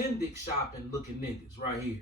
appendix shopping looking niggas right here.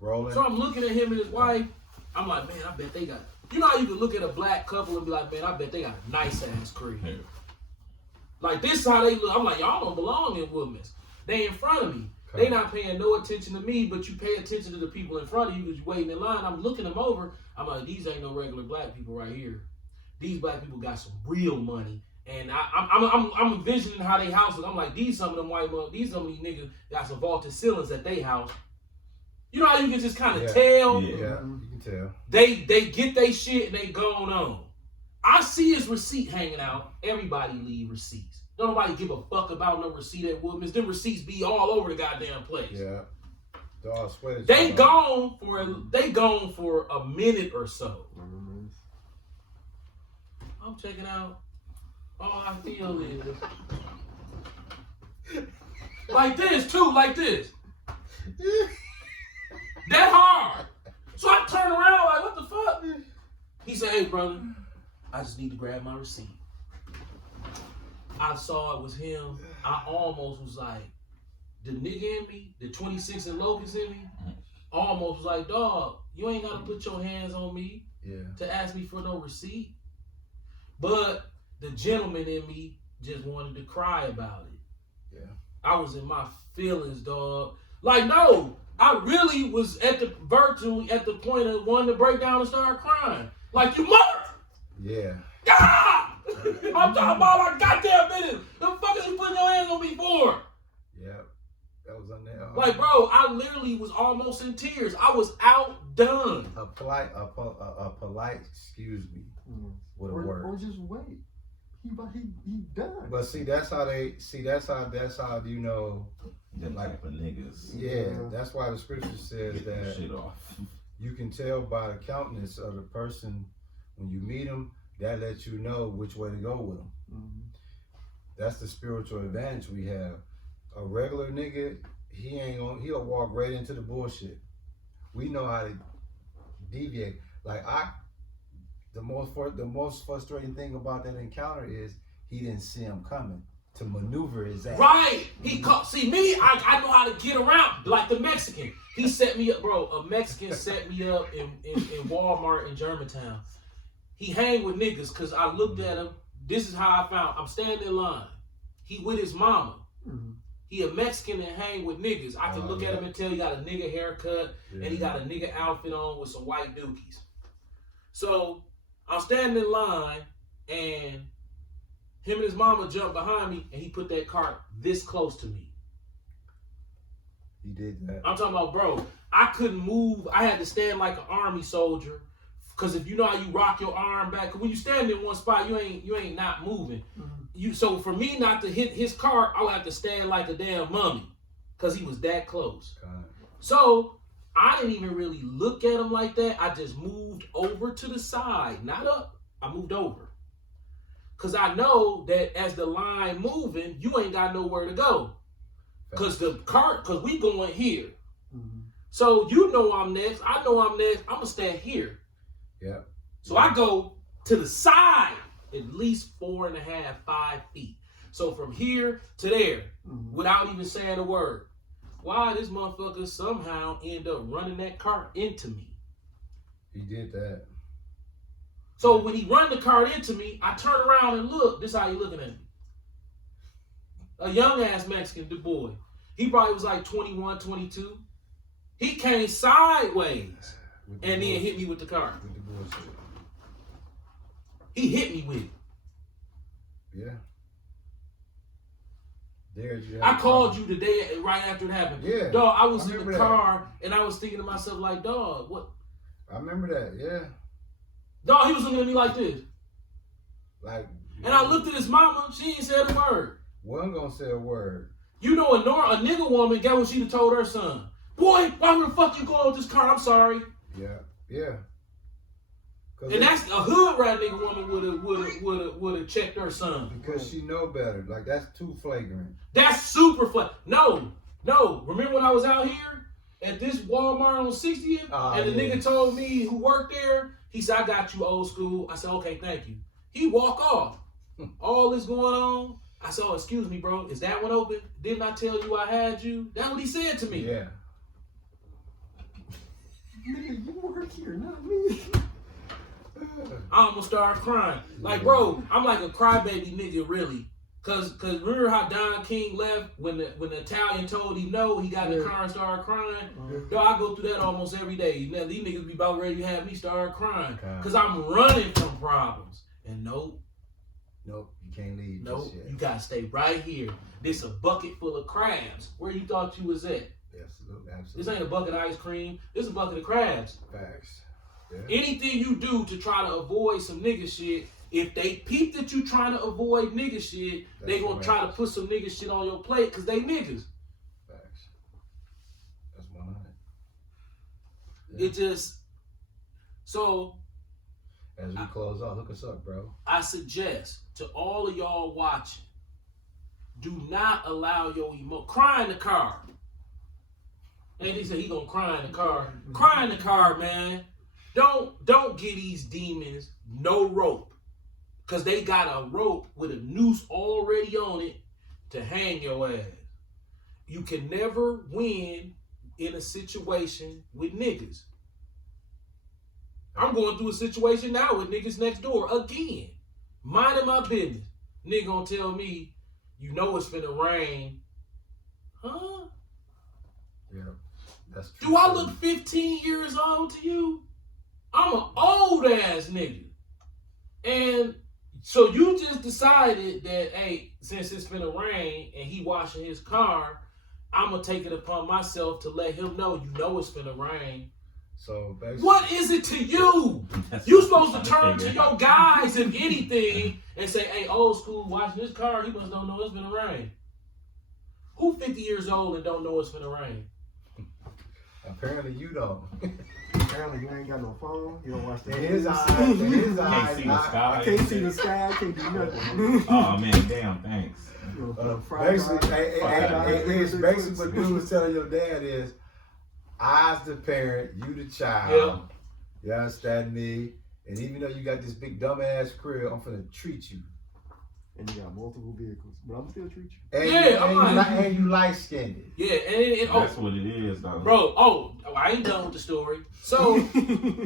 Rolling. So I'm looking at him and his wife. I'm like, man, I bet they got. You know how you can look at a black couple and be like, man, I bet they got a nice ass crib. Yeah. Like this is how they look. I'm like, y'all don't belong in Woodman's. They in front of me. Okay. They not paying no attention to me, but you pay attention to the people in front of you because you waiting in line. I'm looking them over. I'm like, these ain't no regular black people right here. These black people got some real money. And I'm envisioning how they houses. I'm like, these some of them white motherfuckers, these some of these niggas got some vaulted ceilings at they house. You know how you can just kind of tell? Yeah, you can tell. They get they shit and they going on. I see his receipt hanging out. Everybody leave receipts. Don't nobody give a fuck about no receipt at Woodman's. Them receipts be all over the goddamn place. Yeah. Dog, sweat they gone for a minute or so. I'm checking out. All I feel is like this too, like this. That hard. So I turn around like, what the fuck? He said, hey, brother, I just need to grab my receipt. I saw it was him. I almost was like, the nigga in me, the 26 and Locust in me, almost was like, dog, you ain't got to put your hands on me to ask me for no receipt. But the gentleman in me just wanted to cry about it. Yeah. I was in my feelings, dog. Like, no. I really was virtually at the point of wanting to break down and start crying. Like, you mother! Yeah. God! I'm talking about my goddamn business. The fuck is you putting your hands on me for? Yeah. That was on there. Like, bro, I literally was almost in tears. I was outdone. A polite excuse me would have worked. Or just wait. He done. But see, that's how you know. Them type of niggas. Yeah, that's why the scripture says that shit off. You can tell by the countenance of the person when you meet them. That lets you know which way to go with them. That's the spiritual advantage we have. A regular nigga, he'll walk right into the bullshit. We know how to deviate. Like the most frustrating thing about that encounter is he didn't see him coming. To maneuver his ass. Right. See me, I know how to get around. Like the Mexican. He set me up, bro. A Mexican set me up in Walmart in Germantown. He hang with niggas because I looked at him. This is how I found. I'm standing in line. He with his mama. He a Mexican and hang with niggas. I can look at him and tell he got a nigga haircut and he got a nigga outfit on with some white dookies. So I'm standing in line and him and his mama jumped behind me, and he put that cart this close to me. He did that. I'm talking about, bro, I couldn't move. I had to stand like an army soldier, because if you know how you rock your arm back, when you stand in one spot, you ain't not moving. So for me not to hit his cart, I would have to stand like a damn mummy, because he was that close. So I didn't even really look at him like that. I just moved over to the side, not up. I moved over. Because I know that as the line moving, you ain't got nowhere to go. Because we going here. So you know I'm next. I know I'm next. I'm going to stand here. Yeah. So I go to the side at least 4.5, 5 feet. So from here to there, without even saying a word. Why this motherfucker somehow end up running that cart into me? He did that. So when he run the cart into me, I turn around and look. This is how he looking at me. A young ass Mexican, the boy. He probably was like 21, 22. He came sideways and then hit me with the cart. With the bullshit. He hit me with it. Yeah. I called you the day right after it happened. Yeah. Dog, I was in the car and I was thinking to myself like, dog, what? I remember that, yeah. Dog, he was looking at me like this. Like. And I looked at his mama, she ain't said a word. Wasn't gonna say a word. You know, a nigga woman, get what she'd have told her son. Boy, why the fuck you going with this car? I'm sorry. Yeah. And that's a hood rat nigga woman would have checked her son. Because she know better. Like, that's too flagrant. That's super flagrant. No. Remember when I was out here at this Walmart on 60th? And the nigga told me who worked there, he said, I got you, old school. I said, okay, thank you. He walk off. All this going on. I said, oh, excuse me, bro. Is that one open? Didn't I tell you I had you? That's what he said to me. Yeah. Nigga, you work here, not me. I almost started crying. Like, bro, I'm like a crybaby nigga, really. Cause remember how Don King left when the Italian told him no, he got in the car and started crying. Yo, I go through that almost every day. Now these niggas be about ready to have me start crying, cause I'm running from problems. And nope, you can't leave. nope, you gotta stay right here. This a bucket full of crabs. Where you thought you was at? Absolutely. This ain't a bucket of ice cream. This is a bucket of crabs. Facts. Yeah. Anything you do to try to avoid some nigga shit, if they peep that you trying to avoid nigga shit, they gonna try to put some nigga shit on your plate because they niggas. Facts. That's 100. It just, so. As we close out, hook us up, bro. I suggest to all of y'all watching, do not allow your cry in the car. And he said he gonna cry in the car. Cry in the car, man. Don't give these demons no rope. Cause they got a rope with a noose already on it to hang your ass. You can never win in a situation with niggas. I'm going through a situation now with niggas next door again. Minding my business. Nigga gonna tell me, you know it's finna rain. Huh? Yeah. That's true. Do I look 15 years old to you? I'm an old ass nigga. And so you just decided that, hey, since it's finna rain and he washing his car, I'm gonna take it upon myself to let him know, you know it's finna rain. So basically, What is it to you? You supposed to turn to your guys if anything and say, hey, old school washing his car, he must don't know it's finna rain. Who 50 years old and don't know it's finna rain? apparently you don't. Apparently you ain't got no phone. You don't watch the His news. eyes, Can't see the I sky. can't see the sky. I can't do nothing. Oh man, damn, thanks. Basically, it's basically what dude was telling your dad is, I's the parent, you the child. You understand me? And even though you got this big dumbass crib, I'm finna treat you. And you got multiple vehicles, but I'm still treat you. And you light skinned. Yeah, and That's what it is, though. bro, I ain't done with the story. So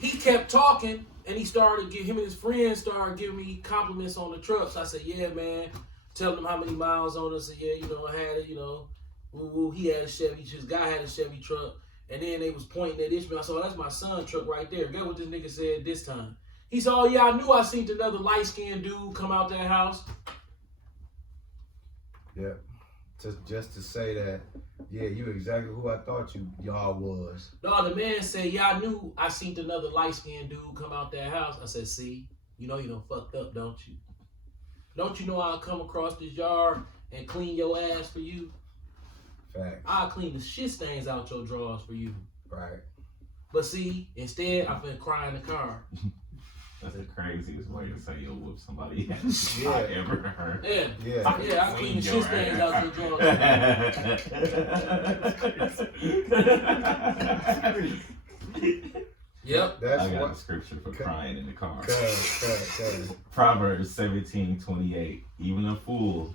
he kept talking, and he started him and his friends started giving me compliments on the truck. So I said, yeah, man. Telling him how many miles on it. I said, yeah, I had it, he had a Chevy, his guy had a Chevy truck. And then they was pointing at Ishmael. I said, oh, that's my son's truck right there. Guess what this nigga said this time? He said, oh yeah, I knew I seen another light-skinned dude come out that house. Yeah. Just to say that, yeah, you exactly who I thought y'all was. No, the man said, yeah, I knew I seen another light-skinned dude come out that house. I said, see, you know you done fucked up, don't you? Don't you know I'll come across this yard and clean your ass for you? Facts. I'll clean the shit stains out your drawers for you. Right. But see, instead, I've been crying in the car. That's the craziest way to say you'll whoop somebody ass Yeah. I ever heard. Yeah, I clean the shit stains out your drawers. Yep. That's I got what. a scripture for crying in the car. Cuz. Proverbs 17:28. Even a fool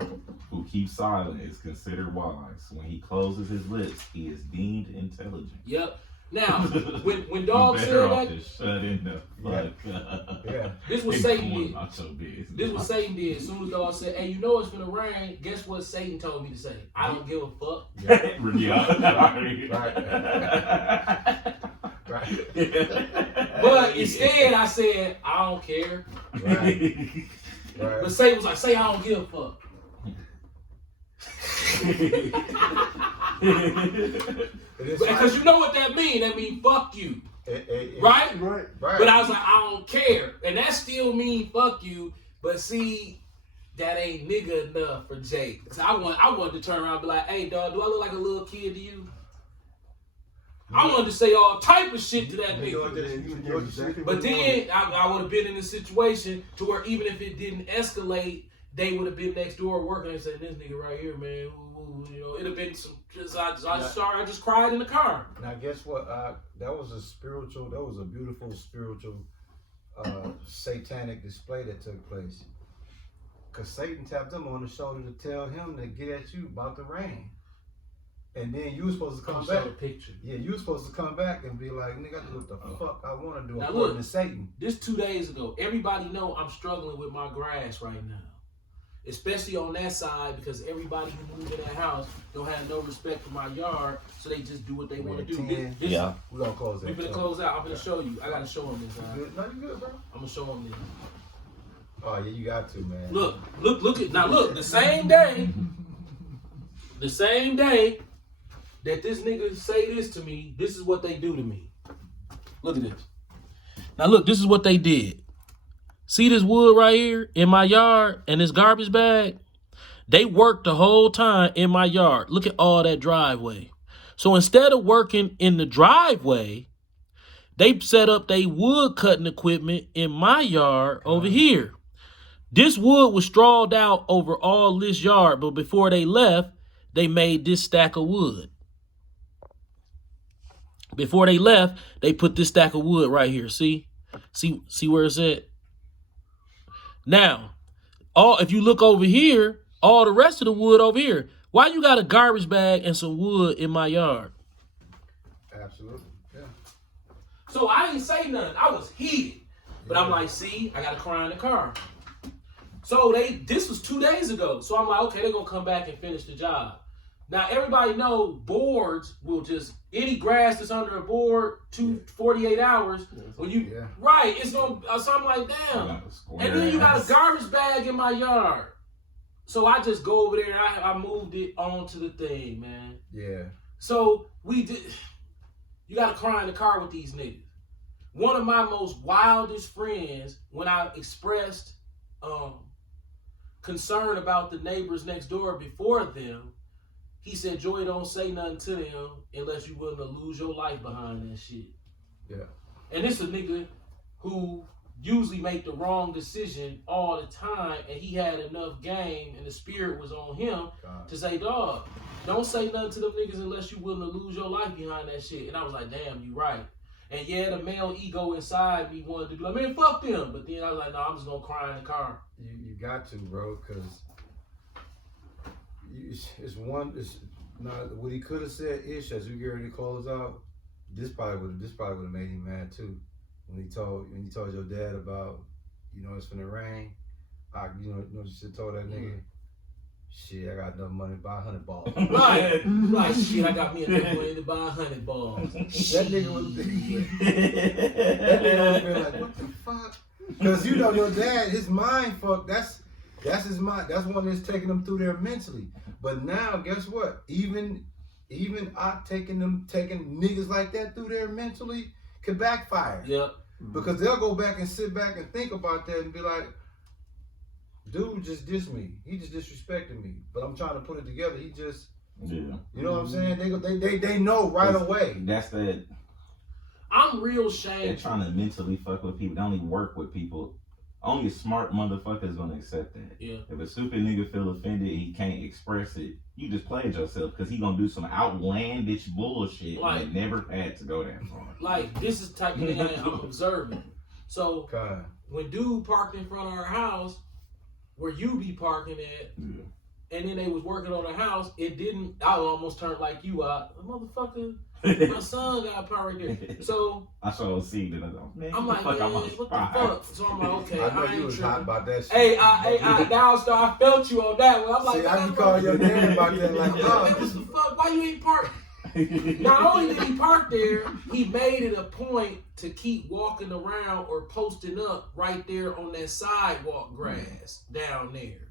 who keeps silent is considered wise. When he closes his lips, he is deemed intelligent. Yep. Now, when Dog you said better off that, to shut in the fuck up. Yeah. this was Ain't Satan going did. about your business. This was Satan did. As soon as Dog said, hey, you know it's gonna rain, guess what Satan told me to say? I don't give a fuck. Right. But instead I said, I don't care. Right. But Satan was like, say I don't give a fuck. Because you know what that mean. That mean fuck you. Right? Right. But I was like, I don't care. And that still mean fuck you. But see, that ain't nigga enough for Jake. So I wanted to turn around and be like, hey dog, do I look like a little kid to you? I wanted to say all type of shit to that nigga. But then I would have been in a situation to where even if it didn't escalate, they would have been next door working and said, this nigga right here, man, it'd have been some. I just cried in the car. Now guess what? That was a beautiful spiritual, satanic display that took place. Cause Satan tapped him on the shoulder to tell him to get at you about the rain. And then you were supposed to come I'm back. showing a picture. Yeah, you were supposed to come back and be like, nigga, I do what the fuck I want to do Now according look. to Satan. This 2 days ago. Everybody know I'm struggling with my grass right now. Especially on that side, because everybody who moved in that house don't have no respect for my yard, so they just do what they want to do. This, Yeah. We're gonna close that. We're gonna close out. I'm gonna show you. I gotta show them this. You good? No, you good, bro. I'm gonna show them this. Oh yeah, you got to, man. Look at now. Look, the same day that this nigga say this to me, this is what they do to me. Look at this. Now look, this is what they did. See this wood right here in my yard and this garbage bag? They worked the whole time in my yard. Look at all that driveway. So instead of working in the driveway, they set up their wood cutting equipment in my yard over here. This wood was strawed out over all this yard, but before they left, they made this stack of wood. Before they left, they put this stack of wood right here. See where it's at? Now, if you look over here, all the rest of the wood over here, why you got a garbage bag and some wood in my yard? Absolutely. Yeah. So I didn't say nothing. I was heated. But I'm like, see, I got to cry in the car. So this was 2 days ago. So I'm like, okay, they're going to come back and finish the job. Now, everybody know boards will just, any grass that's under a board, 48 hours, when you, right, it's going to, so I'm like, damn. And then you got a garbage bag in my yard. So I just go over there and I moved it onto the thing, man. Yeah. So you got to cry in the car with these niggas. One of my most wildest friends, when I expressed concern about the neighbors next door before them, he said, Joey, don't say nothing to them unless you're willing to lose your life behind that shit. Yeah. And this a nigga who usually make the wrong decision all the time, and he had enough game and the spirit was on him to say, dog, don't say nothing to them niggas unless you're willing to lose your life behind that shit. And I was like, damn, you right. And yeah, the male ego inside me wanted to be like, man, fuck them. But then I was like, no, I'm just gonna cry in the car. You got to, bro, because it's not what he could have said. Ish, as we get ready to close out, this probably would have made him mad too. When you told your dad about, it's finna rain, you should told that nigga, shit, I got enough money to buy 100 balls. Right, shit, I got me enough money to buy 100 balls. That nigga would be like, what the fuck? Because your dad, his mind fucked. That's his mind. That's one that's taking him through there mentally. But now, guess what? Even I taking niggas like that through there mentally could backfire. Yep. Because they'll go back and sit back and think about that and be like, dude just dissed me. He just disrespected me. But I'm trying to put it together. He just, you know what I'm saying? They know right away. That's that. I'm real shamed. They're trying to mentally fuck with people. They only work with people. Only a smart motherfucker is gonna accept that. Yeah. If a stupid nigga feel offended, he can't express it. You just played yourself because he gonna do some outlandish bullshit that never had to go that far. Like, this is the type of thing I'm observing. So when dude parked in front of our house, where you be parking at, and then they was working on the house, I almost turned like you out. Motherfucker, my son got parked right there. So I saw a scene that I thought, man, I'm like, man, what the fuck? So I'm like, okay, I know I you ain't was tripping. hot about that shit. Hey, I felt you on that one. I'm like, see, I be calling your dad about that, like, what the fuck? Why you ain't parked? Not only did he park there, he made it a point to keep walking around or posting up right there on that sidewalk grass down there.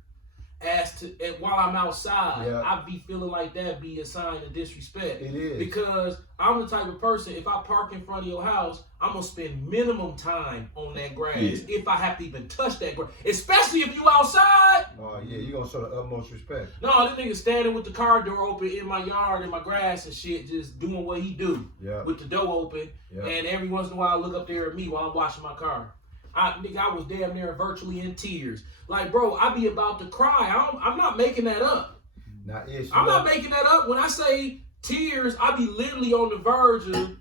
And while I'm outside, I be feeling like that be a sign of disrespect. It is. Because I'm the type of person, if I park in front of your house, I'm going to spend minimum time on that grass if I have to even touch that grass. Especially if you outside. Oh, yeah, you going to show the utmost respect. No, this nigga standing with the car door open in my yard, in my grass and shit, just doing what he do with the door open. And every once in a while, I look up there at me while I'm washing my car. I was damn near virtually in tears. Like, bro, I be about to cry. I'm not making that up. I'm not making that up. When I say tears, I be literally on the verge of...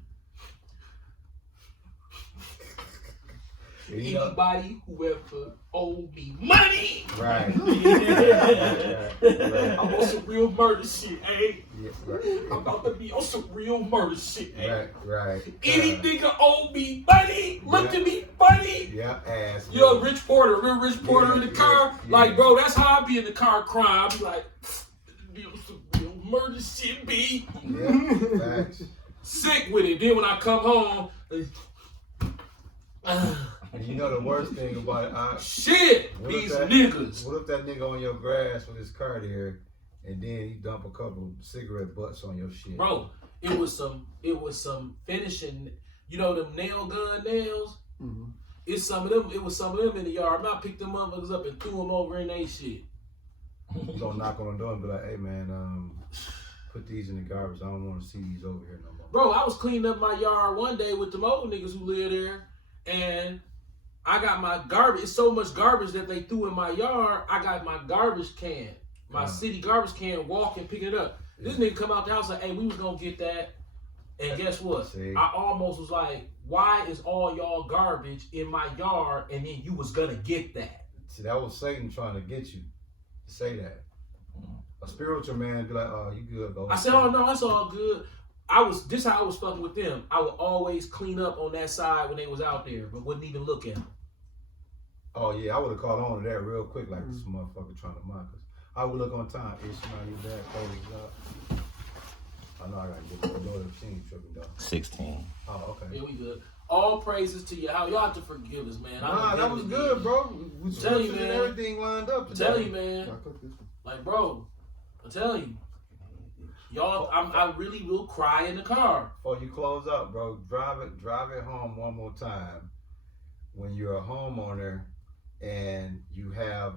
You know- Anybody who ever owed me money, Right. I'm on some real murder shit, eh? Yeah, I'm about to be on some real murder shit, eh? right. Any nigga owe me money, look at me funny. Yeah, ass. Yo, Rich Porter, remember Rich Porter in the car? Yeah. Like, bro, that's how I be in the car crying. I be like, be on some real murder shit, B. Yeah, facts. Sick with it. Then when I come home, And you know the worst thing about it, shit, What if these that- niggas. what if that nigga on your grass with his car there, and then he dump a couple cigarette butts on your shit? Bro, it was some finishing, you know them nail gun nails? Mm-hmm. It was some of them in the yard. I picked them motherfuckers up and threw them over in they shit. You gonna knock on the door and be like, hey man, put these in the garbage. I don't want to see these over here no more. Bro, I was cleaning up my yard one day with them old niggas who live there, and I got my garbage. It's so much garbage that they threw in my yard. I got my garbage can, my city garbage can, walking, picking it up. This nigga come out the house like, hey, we was gonna get that. And guess what? See? I almost was like, why is all y'all garbage in my yard and then you was gonna get that? See, that was Satan trying to get you to say that. A spiritual man be like, oh, you good, go. I said, oh no, that's all good. This how I was fucking with them. I would always clean up on that side when they was out there, but wouldn't even look at them. Oh yeah, I would have caught on to that real quick, like this motherfucker trying to mock us. I would look on time. It's not your bad clothes up. I know I gotta get the door if she ain't tripping though. 16. Oh, okay. Yeah, we good. All praises to you. How y'all have to forgive us, man. Nah, that was good, bro. We Tell you, scriptures and man. everything lined up. I'm telling you, man. I cook this one. Like, bro, I'm telling you. Y'all, I really will cry in the car. Before you close up, bro, drive it home one more time. When you're a homeowner and you have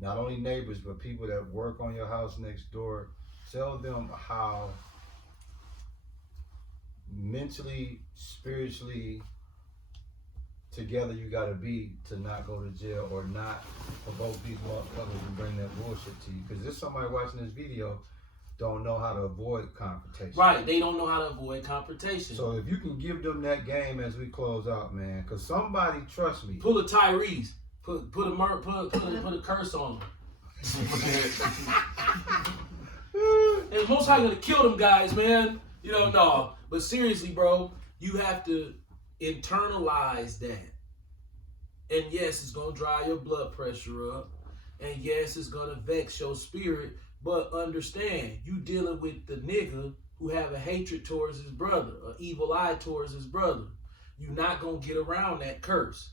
not only neighbors but people that work on your house next door, tell them how mentally, spiritually together you gotta be to not go to jail or not provoke these motherfuckers and bring that bullshit to you. Because there's somebody watching this video don't know how to avoid confrontation. Right, they don't know how to avoid confrontation. So if you can give them that game as we close out, man, because somebody, trust me. Pull a Tyrese. Put a curse on them. And most high gonna kill them guys, man. You know, no. But seriously, bro, you have to internalize that. And yes, it's gonna dry your blood pressure up. And yes, it's gonna vex your spirit. But understand, you dealing with the nigga who have a hatred towards his brother, an evil eye towards his brother. You're not gonna get around that curse.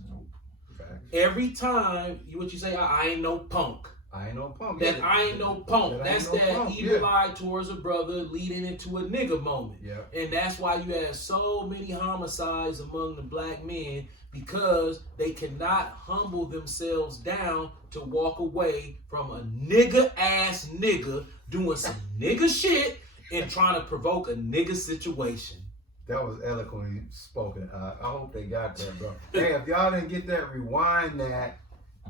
Facts. Every time what you say, I ain't no punk. I ain't no punk. That Yeah. I ain't no punk. That I ain't That's no that punk, evil yeah. eye towards a brother leading into a nigga moment. Yeah. And that's why you have so many homicides among the black men, because they cannot humble themselves down to walk away from a nigga ass nigga doing some nigga shit and trying to provoke a nigga situation. That was eloquently spoken. I hope they got that, bro. Hey, if y'all didn't get that, rewind that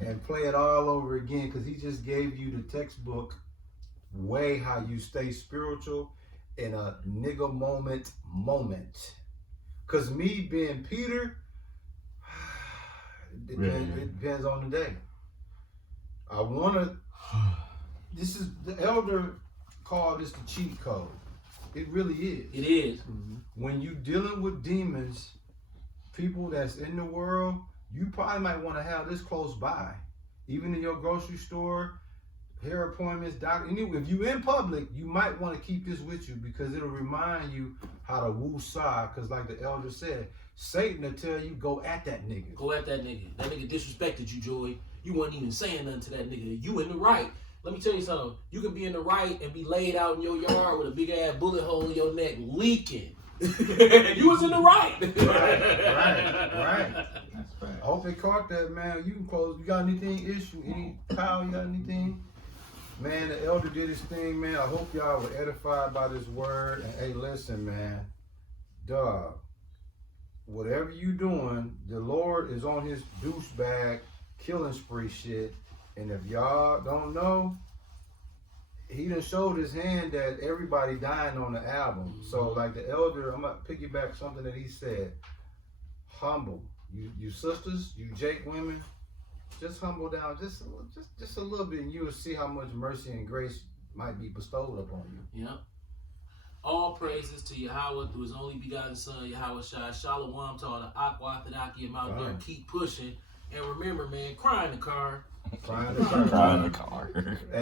and play it all over again, because he just gave you the textbook way how you stay spiritual in a nigga moment. Because me being Peter, it depends on the day. I want to, this is, the elder called this the cheat code. It really is. It is. When you dealing with demons, people that's in the world, you probably might want to have this close by. Even in your grocery store, hair appointments, doctor. If you in public, you might want to keep this with you because it'll remind you how to woo-saw. Because like the elder said, Satan will tell you, go at that nigga. Go at that nigga. That nigga disrespected you, Joey. You wasn't even saying nothing to that nigga. You in the right. Let me tell you something. You can be in the right and be laid out in your yard with a big ass bullet hole in your neck leaking. You was in the right. Right. That's fact. I hope they caught that, man. You can close. You got anything Kyle, you got anything? Man, the elder did his thing, man. I hope y'all were edified by this word. And hey, listen, man. Dog, whatever you doing, the Lord is on his douchebag killing spree shit. And if y'all don't know, he done showed his hand that everybody dying on the album. So like the elder, I'm gonna piggyback something that he said. Humble. You sisters, you Jake women, just humble down just a little bit, and you will see how much mercy and grace might be bestowed upon you. Yep. All praises to Yahweh through his only begotten son, Yahweh Shai. Shalom to all the Aqua Thadakim out there. Keep pushing. And remember, man, cry in the car. Cry in the car. Cry in the car. Hey,